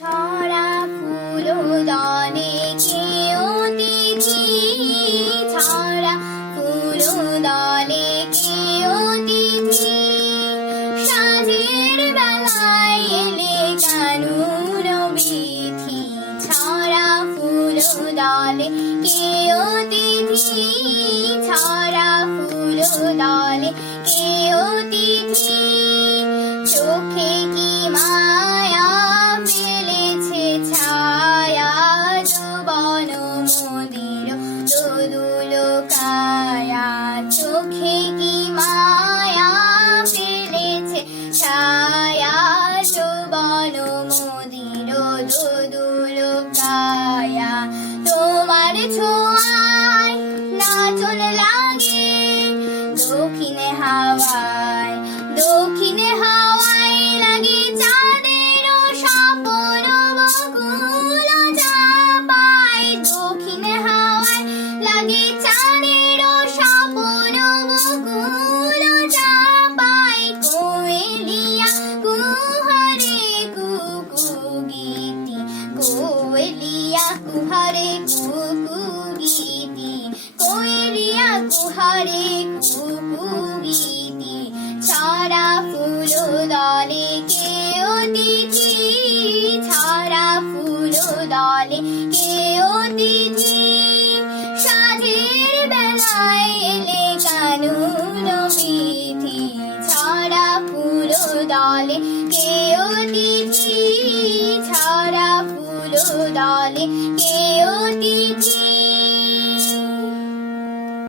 ছড়া ফুল দলে কেউ তিথি। ছড়া ফুল দলে কেউ তিথি। সাজের বেলায় এলে কানুর বিথি ছড়া ফুল দলে মন্দির দোদুল কায়া তোমার ছোঁয়ায় নাচন লাগে দক্ষিণে হাওয়ায়। কোয়েলিয়া কুহারে কুকুরিতি কোয়েলিয়া কুহারে কুকুরিতি, ছাড়া ফুল দলে কে অতিথি ছাড়া ফুল দলে কে অতিথি সাধের বেলায় এলে কানুন বিধি ছাড়া ফুল দলে কে dolly, cute.